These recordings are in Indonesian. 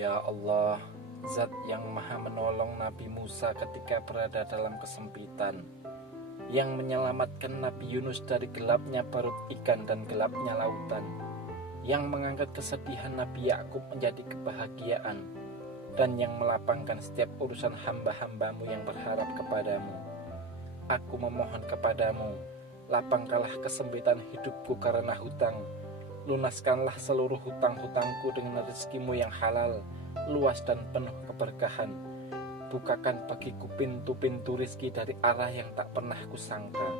Ya Allah, Zat yang maha menolong Nabi Musa ketika berada dalam kesempitan, yang menyelamatkan Nabi Yunus dari gelapnya perut ikan dan gelapnya lautan, yang mengangkat kesedihan Nabi Yakub menjadi kebahagiaan, dan yang melapangkan setiap urusan hamba-hambamu yang berharap kepadamu. Aku memohon kepadamu, lapangkanlah kesempitan hidupku karena hutang. Lunaskanlah seluruh hutang-hutangku dengan rezekimu yang halal, luas dan penuh keberkahan. Bukakan bagiku pintu-pintu rizki dari arah yang tak pernah kusangka.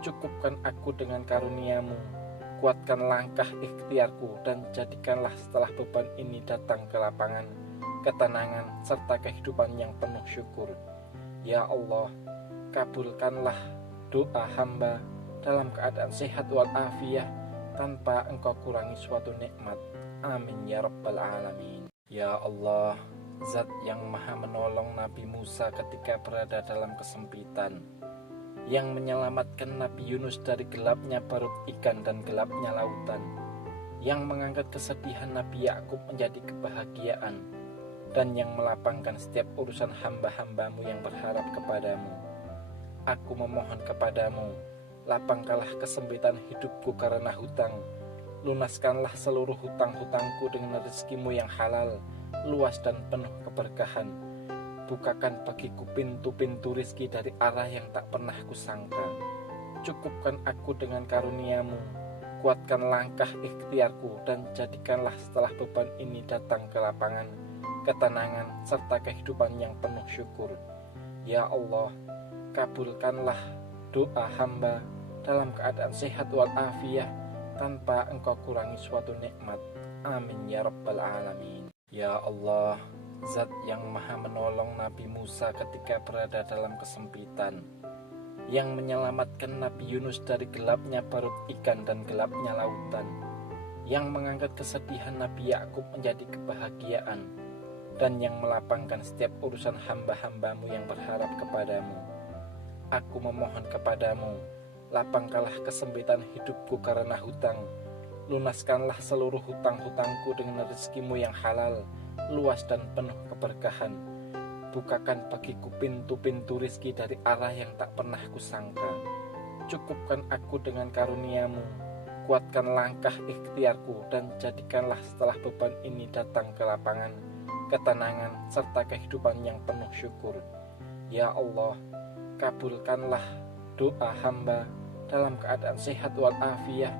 Cukupkan aku dengan karuniamu, kuatkan langkah ikhtiarku, dan jadikanlah setelah beban ini datang ke lapangan, ketenangan, serta kehidupan yang penuh syukur. Ya Allah, kabulkanlah doa hamba dalam keadaan sehat walafiat, tanpa engkau kurangi suatu nikmat. Amin ya rabbal alamin. Ya Allah, Zat yang maha menolong Nabi Musa ketika berada dalam kesempitan, yang menyelamatkan Nabi Yunus dari gelapnya perut ikan dan gelapnya lautan, yang mengangkat kesedihan Nabi Yakub menjadi kebahagiaan, dan yang melapangkan setiap urusan hamba-hambamu yang berharap kepadamu. Aku memohon kepadamu, lapangkanlah kesempitan hidupku karena hutang. Lunaskanlah seluruh hutang-hutangku dengan rezekimu yang halal, luas dan penuh keberkahan. Bukakan bagiku pintu-pintu rizki dari arah yang tak pernah kusangka. Cukupkan aku dengan karuniamu, kuatkan langkah ikhtiarku, dan jadikanlah setelah beban ini datang ke lapangan, ketenangan, serta kehidupan yang penuh syukur. Ya Allah, kabulkanlah doa hamba dalam keadaan sehat walafiat, tanpa engkau kurangi suatu nikmat. Amin ya rabbal alamin. Ya Allah, Zat yang maha menolong Nabi Musa ketika berada dalam kesempitan, yang menyelamatkan Nabi Yunus dari gelapnya perut ikan dan gelapnya lautan, yang mengangkat kesedihan Nabi Yakub menjadi kebahagiaan, dan yang melapangkan setiap urusan hamba-hambamu yang berharap kepadamu. Aku memohon kepadamu, lapangkanlah kesempitan hidupku karena hutang. Lunaskanlah seluruh hutang-hutangku dengan rezekimu yang halal, luas dan penuh keberkahan. Bukakan bagiku pintu-pintu rizki dari arah yang tak pernah kusangka. Cukupkan aku dengan karuniamu, kuatkan langkah ikhtiarku, dan jadikanlah setelah beban ini datang ke lapangan, ketenangan, serta kehidupan yang penuh syukur. Ya Allah, kabulkanlah doa hamba dalam keadaan sehat walafiat,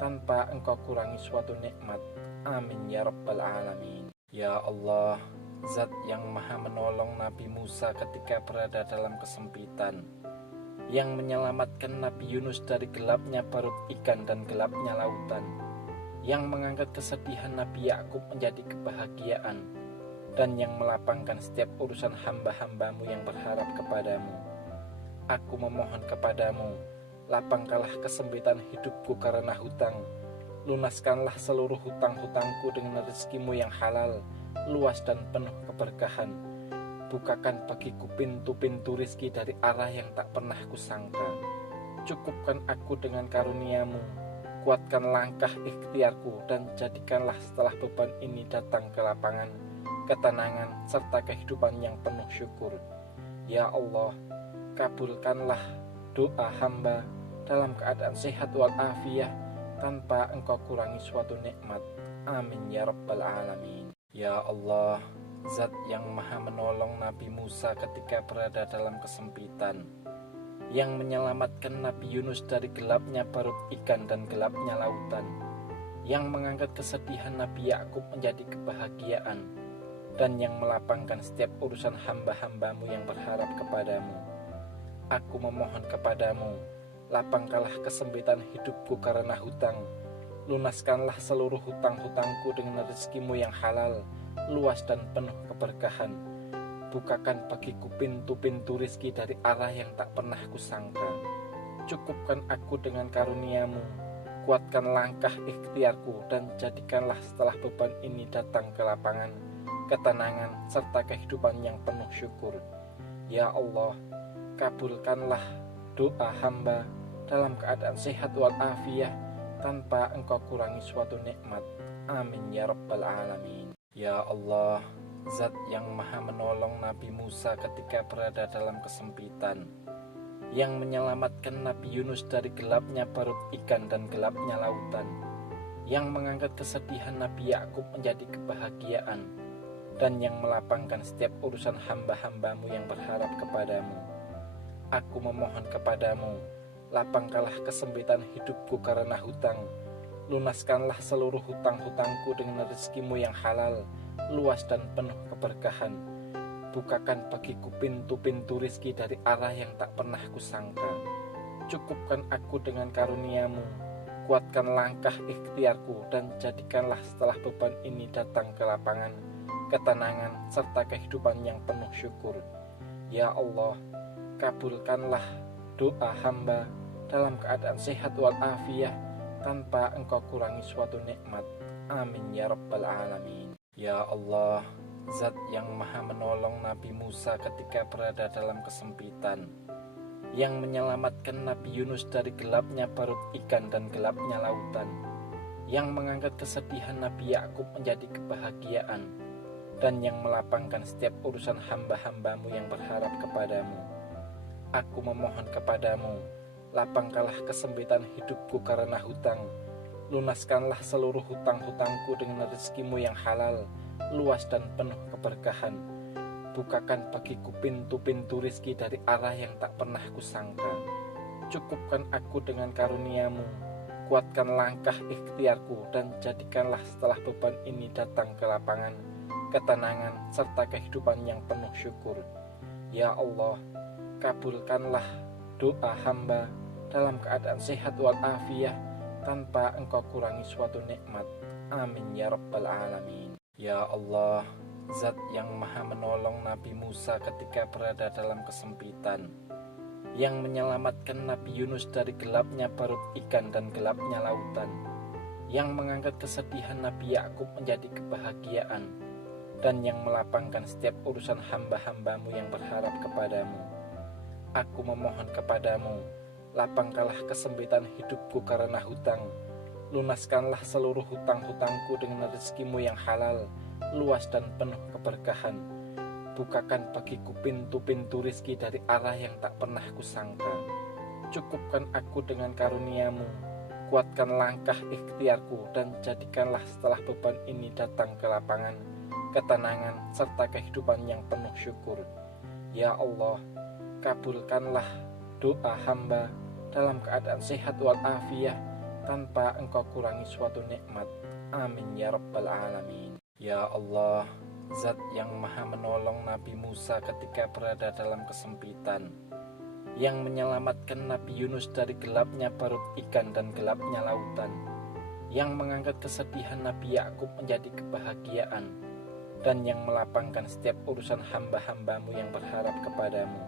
tanpa engkau kurangi suatu nikmat. Amin ya rabbal alamin. Ya Allah, Zat yang maha menolong Nabi Musa ketika berada dalam kesempitan, yang menyelamatkan Nabi Yunus dari gelapnya perut ikan dan gelapnya lautan, yang mengangkat kesedihan Nabi Yakub menjadi kebahagiaan, dan yang melapangkan setiap urusan hamba-hambamu yang berharap kepadamu. Aku memohon kepadamu, lapangkanlah kesempitan hidupku karena hutang. Lunaskanlah seluruh hutang-hutangku dengan rezekimu yang halal, luas dan penuh keberkahan. Bukakan bagiku pintu-pintu rizki dari arah yang tak pernah kusangka. Cukupkan aku dengan karuniamu, kuatkan langkah ikhtiarku, dan jadikanlah setelah beban ini datang ke lapangan, ketenangan, serta kehidupan yang penuh syukur. Ya Allah, kabulkanlah doa hamba dalam keadaan sehat walafiat, tanpa engkau kurangi suatu nikmat. Amin ya rabbal alamin. Ya Allah, Zat yang maha menolong Nabi Musa ketika berada dalam kesempitan, yang menyelamatkan Nabi Yunus dari gelapnya perut ikan dan gelapnya lautan, yang mengangkat kesedihan Nabi Yakub menjadi kebahagiaan, dan yang melapangkan setiap urusan hamba-hambamu yang berharap kepadamu. Aku memohon kepadamu, lapangkanlah kesempitan hidupku karena hutang. Lunaskanlah seluruh hutang-hutangku dengan rezekimu yang halal, luas dan penuh keberkahan. Bukakan bagiku pintu-pintu rizki dari arah yang tak pernah kusangka. Cukupkan aku dengan karuniamu, kuatkan langkah ikhtiarku, dan jadikanlah setelah beban ini datang ke lapangan, ketenangan, serta kehidupan yang penuh syukur. Ya Allah, kabulkanlah doa hamba dalam keadaan sehat walafiat, tanpa engkau kurangi suatu nikmat. Amin ya rabbal alamin. Ya Allah, Zat yang maha menolong Nabi Musa ketika berada dalam kesempitan, yang menyelamatkan Nabi Yunus dari gelapnya perut ikan dan gelapnya lautan, yang mengangkat kesedihan Nabi Yakub menjadi kebahagiaan, dan yang melapangkan setiap urusan hamba-hambamu yang berharap kepadamu. Aku memohon kepadamu, lapangkanlah kesempitan hidupku karena hutang. Lunaskanlah seluruh hutang-hutangku dengan rezekimu yang halal, luas dan penuh keberkahan. Bukakan bagiku pintu-pintu rizki dari arah yang tak pernah kusangka. Cukupkan aku dengan karuniamu, kuatkan langkah ikhtiarku, dan jadikanlah setelah beban ini datang ke lapangan, ketenangan, serta kehidupan yang penuh syukur. Ya Allah, kabulkanlah doa hamba dalam keadaan sehat walafiat, tanpa engkau kurangi suatu nikmat. Amin ya rabbal alamin. Ya Allah, Zat yang maha menolong Nabi Musa ketika berada dalam kesempitan, yang menyelamatkan Nabi Yunus dari gelapnya perut ikan dan gelapnya lautan, yang mengangkat kesedihan Nabi Yakub menjadi kebahagiaan, dan yang melapangkan setiap urusan hamba-hambamu yang berharap kepadamu. Aku memohon kepadamu, lapangkanlah kesempitan hidupku karena hutang. Lunaskanlah seluruh hutang-hutangku dengan rezekimu yang halal, luas dan penuh keberkahan. Bukakan bagiku pintu-pintu rizki dari arah yang tak pernah kusangka. Cukupkan aku dengan karuniamu, kuatkan langkah ikhtiarku, dan jadikanlah setelah beban ini datang ke lapangan, ketenangan, serta kehidupan yang penuh syukur. Ya Allah, kabulkanlah doa hamba dalam keadaan sehat walafiat, tanpa engkau kurangi suatu nikmat. Amin ya rabbal alamin. Ya Allah, Zat yang maha menolong Nabi Musa ketika berada dalam kesempitan, yang menyelamatkan Nabi Yunus dari gelapnya perut ikan dan gelapnya lautan, yang mengangkat kesedihan Nabi Yakub menjadi kebahagiaan, dan yang melapangkan setiap urusan hamba-hambamu yang berharap kepadamu. Aku memohon kepadamu, lapangkanlah kesempitan hidupku karena hutang. Lunaskanlah seluruh hutang-hutangku dengan rezekimu yang halal, luas dan penuh keberkahan. Bukakan bagiku pintu-pintu rizki dari arah yang tak pernah kusangka. Cukupkan aku dengan karuniamu, kuatkan langkah ikhtiarku, dan jadikanlah setelah beban ini datang ke lapangan, ketenangan, serta kehidupan yang penuh syukur. Ya Allah, kabulkanlah doa hamba dalam keadaan sehat walafiat, tanpa engkau kurangi suatu nikmat. Amin ya rabbal alamin. Ya Allah, Zat yang maha menolong Nabi Musa ketika berada dalam kesempitan, yang menyelamatkan Nabi Yunus dari gelapnya perut ikan dan gelapnya lautan, yang mengangkat kesedihan Nabi Yakub menjadi kebahagiaan, dan yang melapangkan setiap urusan hamba-hambamu yang berharap kepadamu.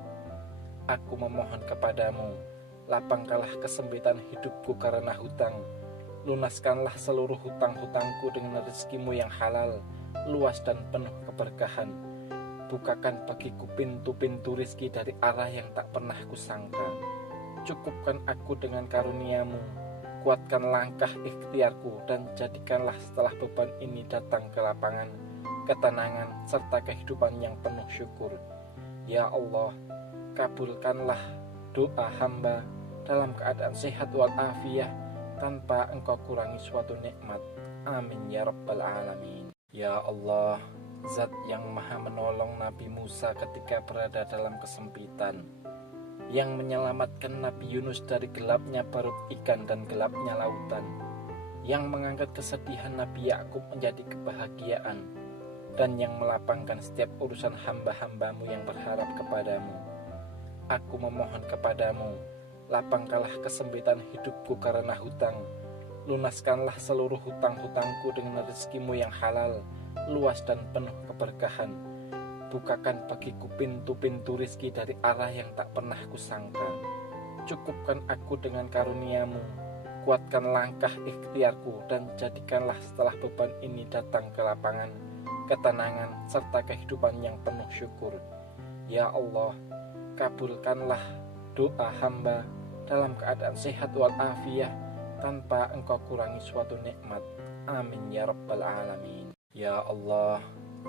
Aku memohon kepadamu, lapangkanlah kesempitan hidupku karena hutang. Lunaskanlah seluruh hutang-hutangku dengan rezekimu yang halal, luas dan penuh keberkahan. Bukakan bagiku pintu-pintu rizki dari arah yang tak pernah kusangka. Cukupkan aku dengan karuniamu, kuatkan langkah ikhtiarku, dan jadikanlah setelah beban ini datang ke lapangan, ketenangan, serta kehidupan yang penuh syukur. Ya Allah, kabulkanlah doa hamba dalam keadaan sehat walafiat, tanpa engkau kurangi suatu nikmat. Amin ya rabbal alamin. Ya Allah, Zat yang maha menolong Nabi Musa ketika berada dalam kesempitan, yang menyelamatkan Nabi Yunus dari gelapnya perut ikan dan gelapnya lautan, yang mengangkat kesedihan Nabi Yakub menjadi kebahagiaan, dan yang melapangkan setiap urusan hamba-hambamu yang berharap kepadamu. Aku memohon kepadamu, lapangkanlah kesempitan hidupku karena hutang. Lunaskanlah seluruh hutang-hutangku dengan rezekimu yang halal, luas dan penuh keberkahan. Bukakan bagiku pintu-pintu rizki dari arah yang tak pernah kusangka. Cukupkan aku dengan karuniamu, kuatkan langkah ikhtiarku, dan jadikanlah setelah beban ini datang ke lapangan, ketenangan, serta kehidupan yang penuh syukur. Ya Allah, kabulkanlah doa hamba dalam keadaan sehat walafiat, tanpa engkau kurangi suatu nikmat. Amin ya rabbal alamin. Ya Allah,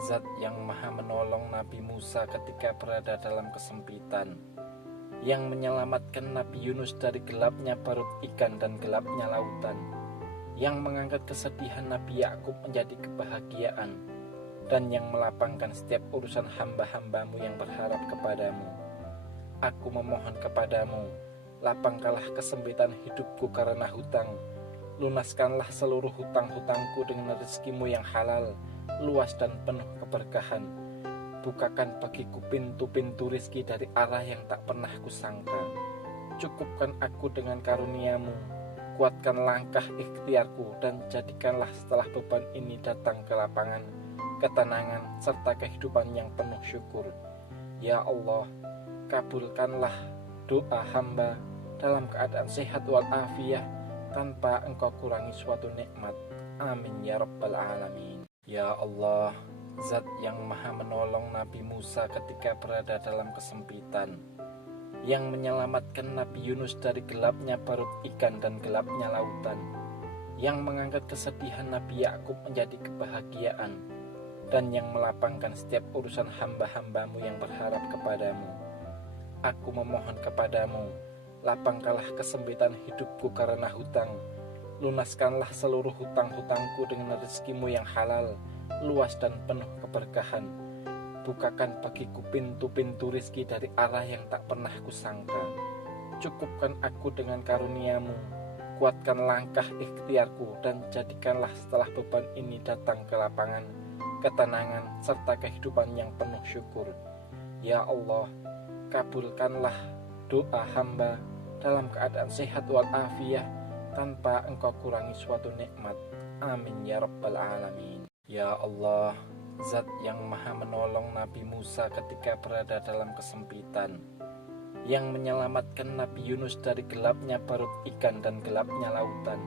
Zat yang maha menolong Nabi Musa ketika berada dalam kesempitan, yang menyelamatkan Nabi Yunus dari gelapnya perut ikan dan gelapnya lautan, yang mengangkat kesedihan Nabi Yakub menjadi kebahagiaan, dan yang melapangkan setiap urusan hamba-hambamu yang berharap kepadamu. Aku memohon kepadamu, lapangkanlah kesempitan hidupku karena hutang, lunaskanlah seluruh hutang-hutangku dengan rezekimu yang halal, luas dan penuh keberkahan. Bukakan bagiku pintu-pintu rizki dari arah yang tak pernah kusangka. Cukupkan aku dengan karuniamu, kuatkan langkah ikhtiarku, dan jadikanlah setelah beban ini datang ke lapangan, ketenangan, serta kehidupan yang penuh syukur. Ya Allah, kabulkanlah doa hamba dalam keadaan sehat walafiat tanpa engkau kurangi suatu nikmat. Amin ya rabbal alamin. Ya Allah, Zat yang maha menolong Nabi Musa ketika berada dalam kesempitan, yang menyelamatkan Nabi Yunus dari gelapnya perut ikan dan gelapnya lautan, yang mengangkat kesedihan Nabi Yakub menjadi kebahagiaan, dan yang melapangkan setiap urusan hamba-hambamu yang berharap kepadamu. Aku memohon kepadamu, lapangkanlah kesempitan hidupku karena hutang, lunaskanlah seluruh hutang-hutangku dengan rezekimu yang halal, luas dan penuh keberkahan. Bukakan bagiku pintu-pintu rizki dari arah yang tak pernah kusangka. Cukupkan aku dengan karuniamu, kuatkan langkah ikhtiarku, dan jadikanlah setelah beban ini datang ke lapangan, ketenangan, serta kehidupan yang penuh syukur. Ya Allah, kabulkanlah doa hamba dalam keadaan sehat walafiat tanpa engkau kurangi suatu nikmat. Amin ya rabbal alamin. Ya Allah, Zat yang maha menolong Nabi Musa ketika berada dalam kesempitan, yang menyelamatkan Nabi Yunus dari gelapnya perut ikan dan gelapnya lautan,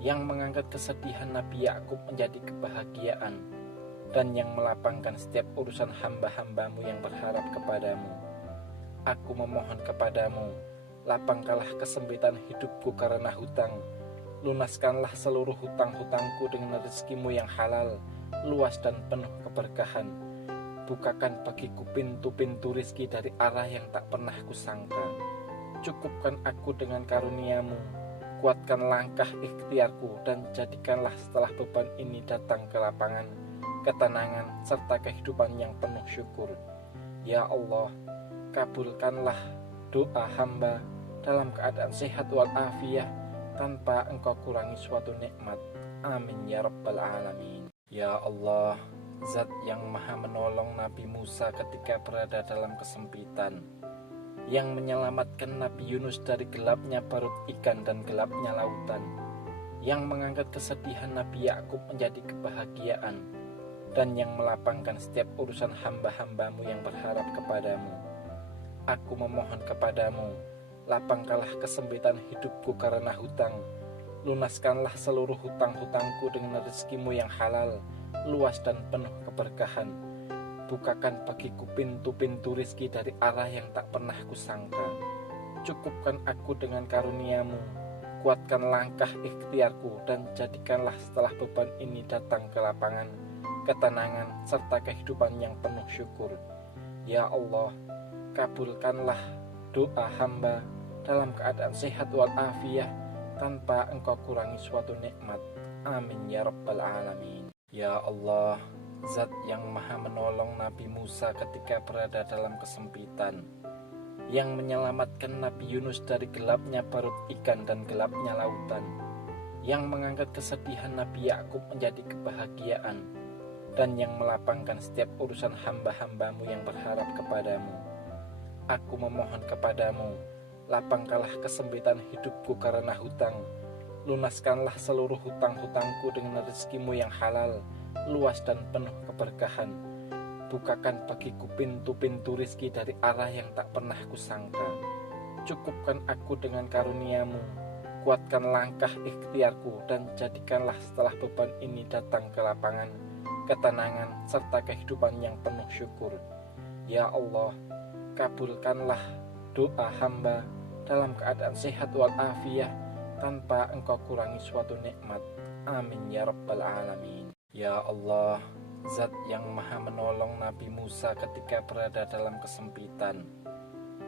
yang mengangkat kesedihan Nabi Yakub menjadi kebahagiaan, dan yang melapangkan setiap urusan hamba-hambamu yang berharap kepadamu. Aku memohon kepadamu, lapangkanlah kesempitan hidupku karena hutang, lunaskanlah seluruh hutang-hutangku dengan rezekimu yang halal, luas dan penuh keberkahan. Bukakan bagiku pintu-pintu rizki dari arah yang tak pernah kusangka. Cukupkan aku dengan karuniamu, kuatkan langkah ikhtiarku, dan jadikanlah setelah beban ini datang ke lapangan, ketenangan, serta kehidupan yang penuh syukur. Ya Allah, kabulkanlah doa hamba dalam keadaan sehat walafiat tanpa engkau kurangi suatu nikmat. Amin ya rabbal alamin. Ya Allah, Zat yang maha menolong Nabi Musa ketika berada dalam kesempitan, yang menyelamatkan Nabi Yunus dari gelapnya perut ikan dan gelapnya lautan, yang mengangkat kesedihan Nabi Yakub menjadi kebahagiaan, dan yang melapangkan setiap urusan hamba-hambamu yang berharap kepadamu. Aku memohon kepadamu, lapangkanlah kesempitan hidupku karena hutang, lunaskanlah seluruh hutang-hutangku dengan rezekimu yang halal, luas dan penuh keberkahan. Bukakan bagiku pintu-pintu rizki dari arah yang tak pernah kusangka. Cukupkan aku dengan karuniamu, kuatkan langkah ikhtiarku, dan jadikanlah setelah beban ini datang ke lapangan, ketenangan, serta kehidupan yang penuh syukur. Ya Allah, kabulkanlah doa hamba dalam keadaan sehat walafiat tanpa engkau kurangi suatu nikmat. Amin ya rabbal alamin. Ya Allah, Zat yang maha menolong Nabi Musa ketika berada dalam kesempitan, yang menyelamatkan Nabi Yunus dari gelapnya perut ikan dan gelapnya lautan, yang mengangkat kesedihan Nabi Yakub menjadi kebahagiaan, dan yang melapangkan setiap urusan hamba-hambamu yang berharap kepadamu. Aku memohon kepadamu, lapangkanlah kesempitan hidupku karena hutang, lunaskanlah seluruh hutang-hutangku dengan rezekimu yang halal, luas dan penuh keberkahan. Bukakan bagiku pintu-pintu rizki dari arah yang tak pernah kusangka. Cukupkan aku dengan karuniamu, kuatkan langkah ikhtiarku, dan jadikanlah setelah beban ini datang ke lapangan, ketenangan, serta kehidupan yang penuh syukur. Ya Allah, kabulkanlah doa hamba dalam keadaan sehat walafiat tanpa engkau kurangi suatu nikmat. Amin ya rabbal alamin. Ya Allah, Zat yang maha menolong Nabi Musa ketika berada dalam kesempitan,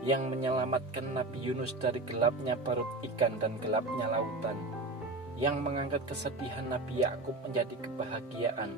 yang menyelamatkan Nabi Yunus dari gelapnya perut ikan dan gelapnya lautan, yang mengangkat kesedihan Nabi Yakub menjadi kebahagiaan,